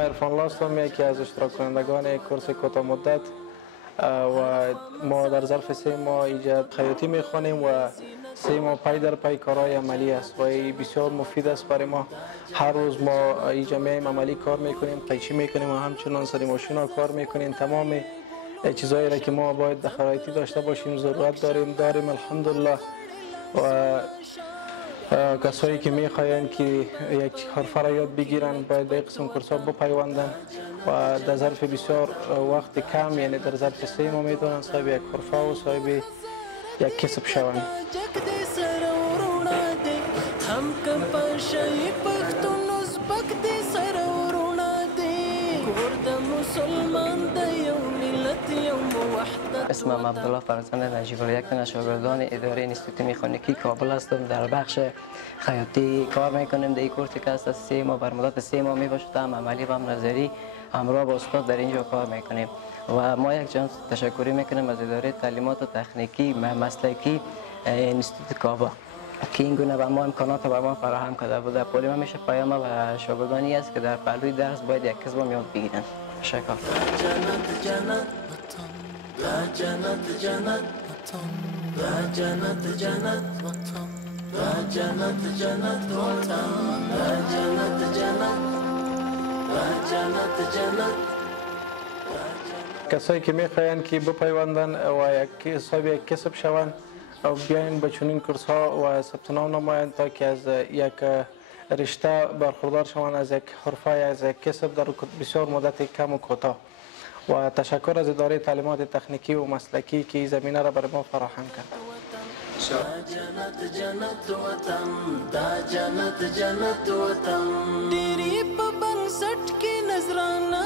عرفان الله هستم، یکی از اشتراک کنندگان کورس کوتاه مدت و ما در ظرف 3 ماه اینجا خیاطی میخوانیم و 3 ماه پی در پی کارهای عملی است و این بسیار مفید است برای ما. هر روز ما اینجا میایم عملی کار میکنیم، قیچی میکنیم و همچنان سر ماشینا کار میکنیم. تمام چیزایی را که ما باید در خیاطی داشته باشیم ضرورت داریم الحمدلله. و کسایی که میخواین که یک حرفه را یاد بگیرن باید به قسم کورس‌ها بپیوندن و در ظرف بسیار وقت کم، یعنی در ظرف 3 ماه میتونن صاحب یک حرفه و صاحب یک کسب شوند. اسمم عبدالله فرزند نجیب، یک از شاگردان اداره انستیتوت مکانیکی کابل هستم. در بخش خیاطی کار میکنیم. در این کورسی که است 3 ماه بر مدت 3 ماه میباشد، هم عملی و هم نظری همراه با استاد در اینجا کار میکنیم و ما یک جانب تشکری میکنیم از اداره تعلیمات و تکنیکی مسلکی انستیتوت کابل که این گونه به ما امکانات به ما فراهم کرده بود. پولی ما میشه پیام و شاگردانی است که در پهلوی درس باید یک کسب یاد بگیرن. تشکر. کسایی که میخواین که بپیوندن و یک کسب شوند و بیاین به چنین کورس ها و ثبت نام نمایند تا که از یک رشته برخوردار شوند، از یک حرفه، از یک کسب در بسیار مدت کم و کوتاه. و تشکر از اداره تعلیمات تکنیکی و مسلکی که این زمینه را برای ما فراهم کرد. جنت وطن ډېری په بنسټ کې نظرانه